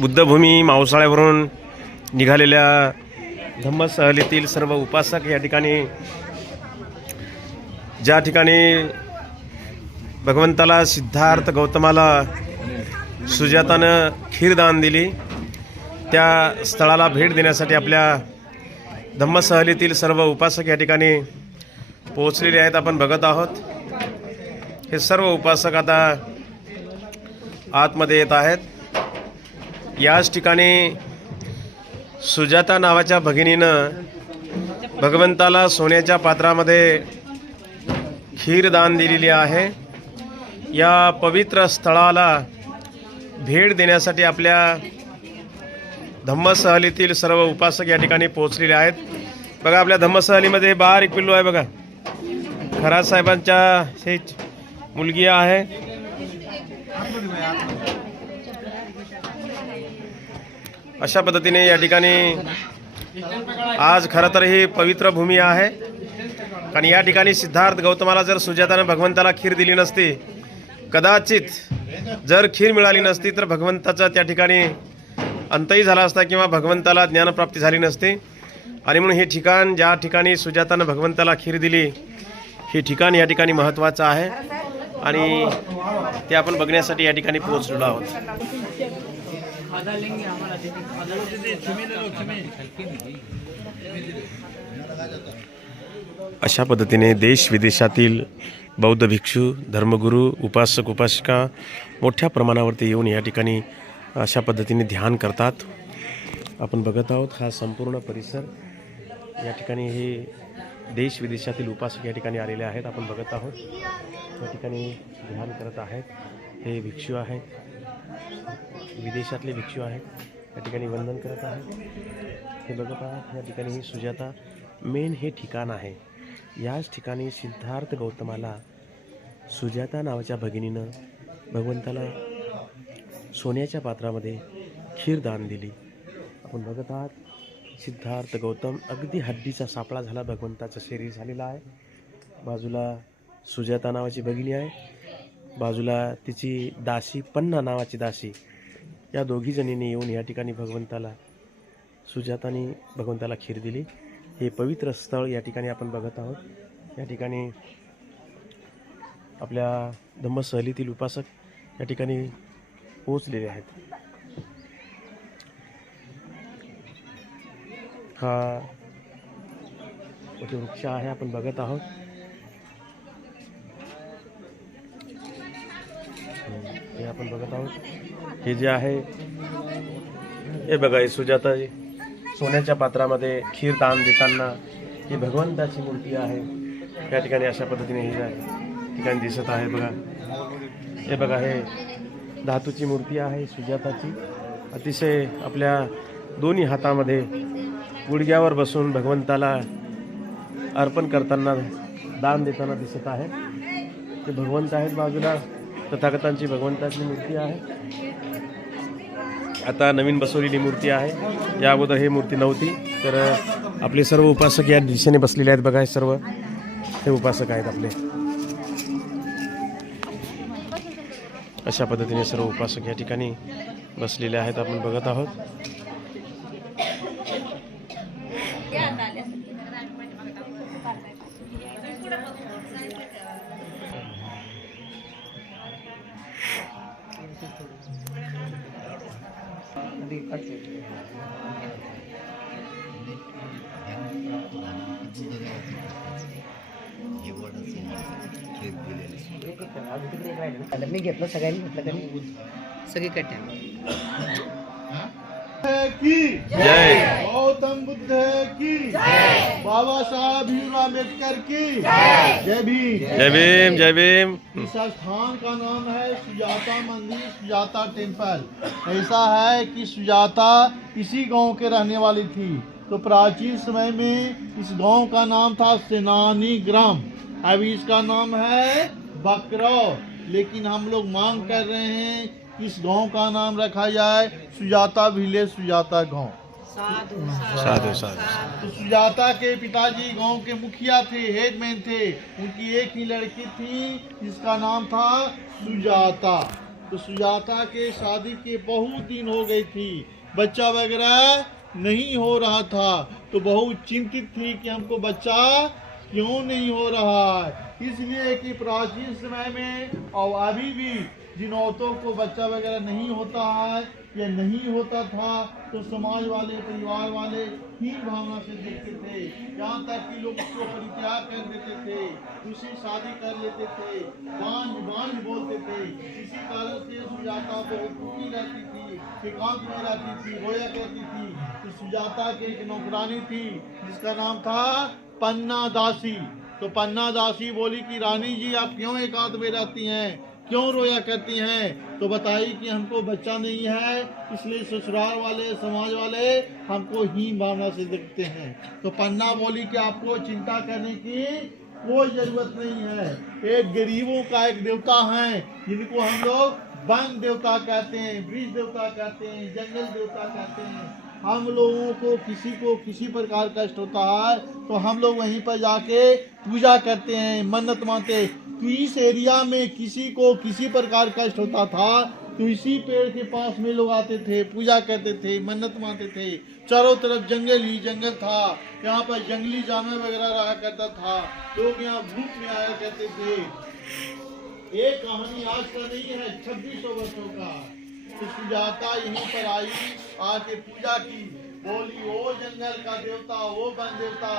बुद्धभूमी मावसाळ्यावरून निघालेल्या धम्मसहलीतील सर्व उपासक या ठिकाणी ज्या ठिकाणी भगवंताला सिद्धार्थ गौतमाला सुजातानं खीरदान दिली त्या स्थळाला भेट देण्यासाठी आपल्या धम्मसहलीतील सर्व उपासक या ठिकाणी पोहोचलेले आहेत. आपण बघत आहोत हे सर्व उपासक आता आतमध्ये येत आहेत. याच ठिकाणी सुजाता नावाच्या भगिनीनं भगवंताला सोन्याच्या पात्रामध्ये खीरदान दिलेली आहे. या पवित्र स्थळाला भेट देण्यासाठी आपल्या धम्मसहलीतील सर्व उपासक या ठिकाणी पोहोचलेले आहेत. बघा आपल्या धम्मसहलीमध्ये बारीक पिल्लू आहे. बघा खरात साहेबांच्या हे मुलगी आहे. अशा पद्धतीने या ठिकाणी आज खरं तर ही पवित्र भूमी आहे. कारण या ठिकाणी सिद्धार्थ गौतमाला जर सुजातानं भगवंताला खीर दिली नसती, कदाचित जर खीर मिळाली नसती तर भगवंताचा त्या ठिकाणी अंतही झाला असता किंवा भगवंताला ज्ञानप्राप्ती झाली नसती. आणि म्हणून हे ठिकाण ज्या ठिकाणी सुजातानं भगवंताला खीर दिली हे ठिकाण या ठिकाणी महत्त्वाचं आहे आणि ते आपण बघण्यासाठी या ठिकाणी पोहोचलेलो आहोत. अशा पद्धतीने देश विदेशातील बौद्ध भिक्षू, धर्मगुरू, उपासक उपासिका मोठ्या प्रमाणावरती येऊन या ठिकाणी अशा पद्धतीने ध्यान करतात. आपण बघत आहोत हा संपूर्ण परिसर. या ठिकाणी हे देश विदेशातील उपासक या ठिकाणी आलेले आहेत. आपण बघत आहोत या ठिकाणी ध्यान करत आहेत. हे भिक्षू आहेत, विदेशातले भिक्षू आहेत, या ठिकाणी वंदन करत आहेत. हे बघत आहात या ठिकाणी ही सुजाता मेन हे ठिकाण आहे. याच ठिकाणी सिद्धार्थ गौतमाला सुजाता नावाच्या भगिनीनं भगवंताला सोन्याच्या पात्रामध्ये खीरदान दिली. आपण बघत आहात सिद्धार्थ गौतम अगदी हड्डीचा सापळा झाला भगवंताचं शरीर झालेला आहे. बाजूला सुजाता नावाची भगिनी आहे, बाजूला तिची दासी पन्ना नावाची दासी. या दोघी जणींनी येऊन या ठिकाणी सुजाताने भगवंताला खीर दिली. हे पवित्र स्थळ या ठिकाणी आपण बघत आहोत. या ठिकाणी आपल्या धम्मसहलीतील उपासक या ठिकाणी पोहोचलेले आहेत. हा मोठे वृक्ष आहे, आपण बघत आहोत. हे आपण बघत आहोत. हे जे आहे हे बघा, हे सुजाता सोन्याच्या पात्रामध्ये खीर दान देताना ही भगवंताची मूर्ती आहे. या ठिकाणी अशा पद्धतीने ही ठिकाणी दिसत आहे. बघा हे बघा, हे धातूची मूर्ती आहे सुजाताची. अतिशय आपल्या दोन्ही हातामध्ये गुडघ्यावर बसून भगवंताला अर्पण करताना दान देताना दिसत आहे. ते भगवंत आहेत. बाजूला तथागतांची भगवंताची मूर्ती आहे. आता नवीन बसवलेली मूर्ती आहे. या अगोदर ही मूर्ती नव्हती. तर आपले सर्व उपासक या दिशेने बसलेले आहेत. बघा हे सर्व हे उपासक आहेत आपले. अशा पद्धतीने सर्व उपासक या ठिकाणी बसलेले आहेत. आपण बघत आहोत. मी घेतलं, सगळ्यांनी घेतलं तरी सगळी कट्या की जय, गौतम बुद्ध की जय, बाबा साहब भीमराव अम्बेडकर की जय भीम. जय भीम, जय भीम. इस स्थान का नाम है सुजाता मंदिर, सुजाता टेम्पल. ऐसा है कि सुजाता इसी गांव के रहने वाली थी. तो प्राचीन समय में इस गांव का नाम था सेनानी ग्राम. अभी इसका नाम है बकरौ. लेकिन हम लोग मांग कर रहे हैं कि इस गांव का नाम रखा जाए सुजाता विलेज, सुजाता गांव. साधु साधु. तो सुजाता के पिताजी गांव के मुखिया थे, हेडमैन थे. उनकी एक ही लड़की थी जिसका नाम था सुजाता. तो सुजाता के शादी के बहुत दिन हो गई थी, बच्चा वगैरह नहीं हो रहा था, तो बहुत चिंतित थी कि हमको बच्चा क्यों नहीं हो रहा है। इसलिए कि प्राचीन समय में और अभी भी जिन औरतों को बच्चा वगैरह नहीं होता है या नहीं होता था, तो समाज वाले, परिवार वाले हीन भावना से देखते थे, यहाँ तक कि लोग उसको परित्याग कर देते थे, दूसरी शादी कर लेते थे, बांझ बोलते थे। इसी कारण से सुजाता बहुत दुखी रहती थी, एकांत में रहती थी, रोया करती थी। तो सुजाता की एक नौकरानी थी जिसका नाम था पन्ना दासी। तो पन्ना दासी बोली कि रानी जी आप क्यों एकांत में रहती हैं, क्यों रोया करती हैं? तो बताई कि हमको बच्चा नहीं है, इसलिए ससुराल वाले, समाज वाले हमको हीन भावना से देखते हैं। तो पन्ना बोली कि आपको चिंता करने की कोई जरूरत नहीं है। एक गरीबों का एक देवता है जिनको हम लोग वन देवता कहते हैं, वृक्ष देवता कहते हैं, जंगल देवता कहते हैं। हम लोगों को किसी प्रकार कष्ट होता है तो हम लोग वहीं पर जाके पूजा करते हैं, मन्नत मानते हैं। तो इस एरिया में किसी को किसी प्रकार कष्ट होता था तो इसी पेड़ के पास में लोग आते थे, पूजा करते थे, मन्नत मानते थे। चारों तरफ जंगल ही जंगल था, यहाँ पर जंगली जानवर वगैरह रहा करता था, लोग यहाँ भूख में आया करते थे। एक कहानी आज का नहीं है, 2600 वर्षों का। तो सुजाता यहीं पर आई, आके पूजा की, बोली ओ जंगल का देवता, ओ वन देवता,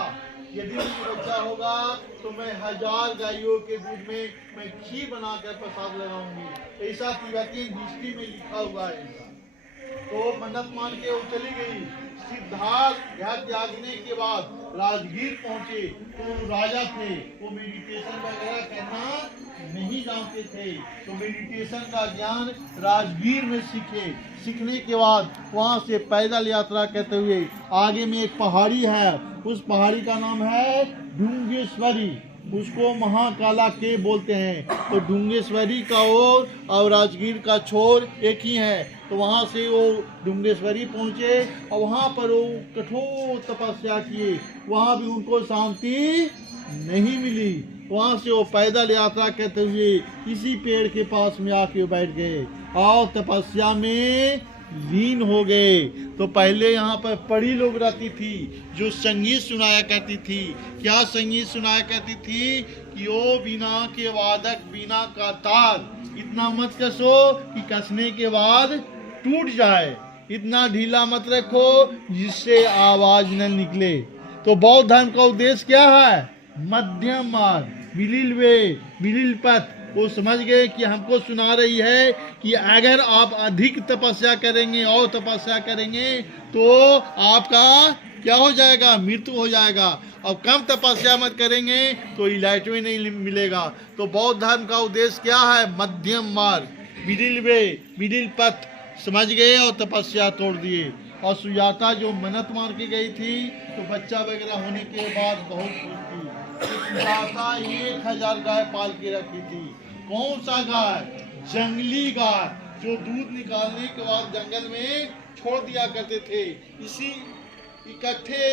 यदि मुझे बच्चा होगा तो मैं 1000 गायों के दूध में मैं खीर बनाकर प्रसाद लगाऊंगी। ऐसा तिब्बती हिस्ट्री में लिखा हुआ है ऐसा। तो मन्नत मान के वो चली गई। सिद्धार्थ घर त्यागने के बाद राजगीर पहुंचे, तो राजा थे, वो मेडिटेशन वगैरह करना नहीं जानते थे, तो मेडिटेशन का ज्ञान राजगीर में सीखने के बाद वहां से पैदल यात्रा करते हुए आगे में एक पहाड़ी है, उस पहाड़ी का नाम है ढूंगेश्वरी, उसको महाकाला के बोलते हैं। तो ढूंगेश्वरी का ओर और राजगीर का छोर एक ही है। तो वहाँ से वो ढूंगेश्वरी पहुँचे और वहाँ पर वो कठोर तपस्या किए, वहाँ भी उनको शांति नहीं मिली। वहाँ से वो पैदल यात्रा करते हुए इसी पेड़ के पास में आके बैठ गए और तपस्या में लीन हो गए। तो पहले यहाँ पर पढ़ी लोग रहती थी जो संगीत सुनाया करती थी। क्या संगीत सुनाया करती थी कि ओ बीना के वादक बीना का तार, इतना मत कसो कि कसने के बाद टूट जाए, इतना ढीला मत रखो जिससे आवाज न निकले। तो बौद्ध धर्म का उद्देश्य क्या है? मध्यम मार्ग, मिडिल वे, मिडिल पथ। वो समझ गए कि हमको सुना रही है कि अगर आप अधिक तपस्या करेंगे और तपस्या करेंगे तो आपका क्या हो जाएगा? मृत्यु हो जाएगा। और कम तपस्या मत करेंगे तो इलाइटमेंट नहीं मिलेगा। तो बौद्ध धर्म का उद्देश्य क्या है? मध्यम मार्ग, मिडिल वे, मिडिल पथ। समझ गए और तपस्या तोड़ दिए। और सुजाता जो मन्नत मार के गई थी तो बच्चा वगैरह होने के बाद बहुत खुश थी। तो सुजाता 1000 गाय पाल के रखी थी। कौन सा गाय? जंगली गाय, जो दूध निकालने के बाद जंगल में छोड़ दिया करते थे। इसी इकट्ठे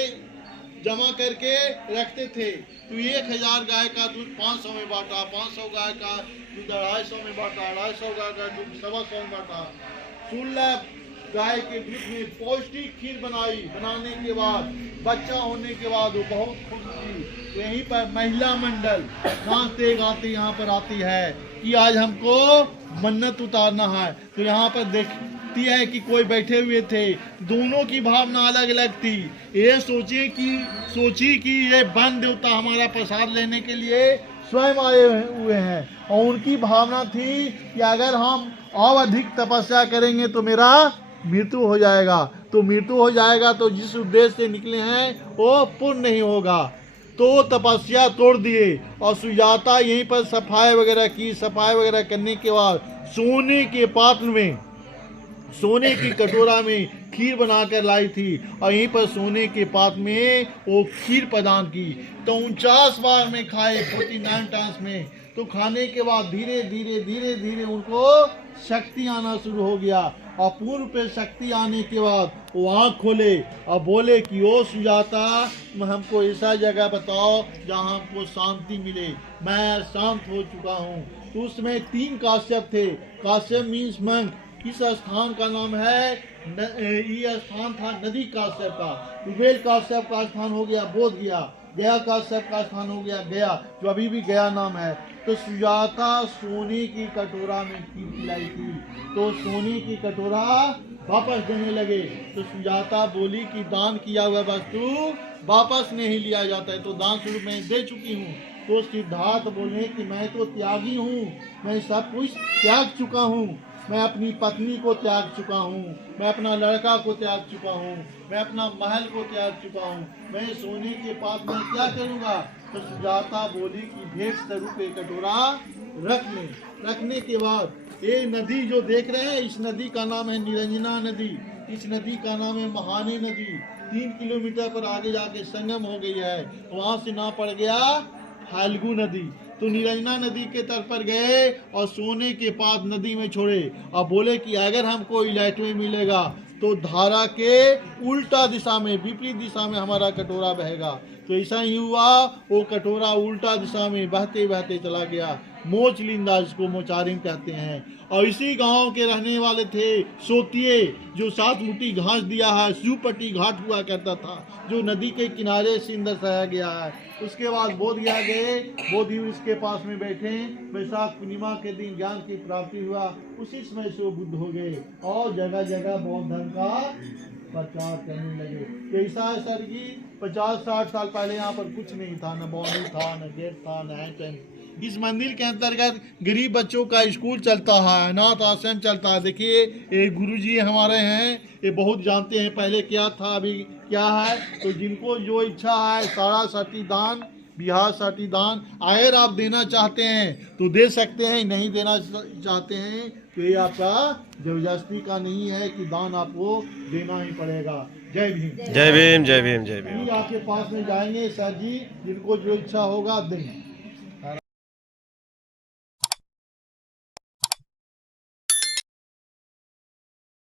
जमा करके रखते थे। तो 1000 गाय का दूध 500 में बांटा, 500 गाय का दूध 250 में बांटा, 250 गाय का दूध 125 में बांटा। 16 गाय के दूध में पौष्टिक खीर बनाने के बाद बच्चा होने के बाद वो बहुत खुश थी। यहीं पर महिला मंडल नाचते गाते यहाँ पर आती है कि आज हमको मन्नत उतारना है। तो यहाँ पर देखती है कि कोई बैठे हुए थे, दोनों की भावना अलग अलग थी। ये सोची कि ये वन देवता हमारा प्रसाद लेने के लिए स्वयं आए हुए हैं, और उनकी भावना थी कि अगर हम और अधिक तपस्या करेंगे तो मेरा मृत्यु हो जाएगा। तो मृत्यु हो जाएगा तो जिस उद्देश्य से निकले हैं वो पूर्ण नहीं होगा। तो तपस्या तोड़ दिए और सुजाता यहीं पर सफाई वगैरह की। सफाई वगैरह करने के बाद सोने के पात्र में, सोने की कटोरा में खीर बनाकर लाई थी और यहीं पर सोने के पात्र में वो खीर प्रदान की। तो 49 बार में खाए, 49 टाइम्स में। तो खाने के बाद धीरे धीरे उनको शक्ति आना शुरू हो गया और पूर्ण पे शक्ति आने के बाद वो आँख खोले और बोले कि ओ सुजाता, हमको ऐसा जगह बताओ जहाँ हमको शांति मिले। मैं शांत हो चुका हूँ। तो उसमें 3 काश्यप थे। Kashyap means monk. इस स्थान का नाम है ये स्थान था नदी काश्यप का। कुबेर काश्यप का स्थान हो गया बोध गया। गया काश्यप का स्थान हो गया गया, जो अभी भी गया नाम है। तो सुजाता सोने की कटोरा में खीर पिलाई थी, तो सोने की कटोरा वापस देने लगे। तो सुजाता बोली कि दान किया हुआ वस्तु वापस नहीं लिया जाता है, तो दान स्वरूप मैं दे चुकी हूँ। तो सिद्धार्थ बोले कि मैं तो त्यागी हूँ, मैं सब कुछ त्याग चुका हूँ। मैं अपनी पत्नी को त्याग चुका हूँ, मैं अपना लड़का को त्याग चुका हूँ, मैं अपना महल को त्याग चुका हूँ, मैं सोने के पात्र में क्या करूँगा। तो सुजाता बोली कि भेंट स्वरूप एक कटोरा रख ले। रखने के बाद ये नदी जो देख रहे हैं, इस नदी का नाम है निरंजना नदी। इस नदी का नाम है महानी नदी। 3 किलोमीटर पर आगे जाके संगम हो गई है, वहां से ना पड़ गया फाल्गु नदी। तो निरंजना नदी के तट पर गए और सोने के पात नदी में छोड़े और बोले कि अगर हमको इलाइट में मिलेगा तो धारा के उल्टा दिशा में, विपरीत दिशा में हमारा कटोरा बहेगा। तो ऐसा ही हुआ, वो कटोरा उल्टा दिशा में बहते बहते चला गया। मोचलिंदा, जिसको मोचारिन कहते हैं। और इसी गांव के रहने वाले थे सोतिये, जो 7 मुट्ठी घास दिया है। शिवपट्टी घाट हुआ करता था, जो नदी के किनारे से इंदर सहाया गया है। उसके बाद बोध गया गए, बोधि उसके पास में बैठे। वैशाख पूर्णिमा के दिन ज्ञान की प्राप्ति हुआ, उसी समय से वो बुद्ध हो गए और जगह जगह बौद्ध धर्म का प्रचार करने लगे। कैसा है सर जी, 50-60 साल पहले यहाँ पर कुछ नहीं था, न बाउंड्री था, न गेट था, न हैंड। इस मंदिर के अंतर्गत गरीब बच्चों का स्कूल चलता है, अनाथ आश्रम चलता है। देखिए ये गुरुजी हमारे हैं, ये बहुत जानते हैं पहले क्या था अभी क्या है। तो जिनको जो इच्छा है सारा सती दान, बिहार सती दान अगर आप देना चाहते हैं तो दे सकते हैं, नहीं देना चाहते हैं तो ये आपका जबरदस्ती का नहीं है कि दान आपको देना ही पड़ेगा। जय भीम। जय भीम, जय भीम, जय भीम। आपके पास में जाएंगे सर जी, जिनको जो इच्छा होगा देंगे।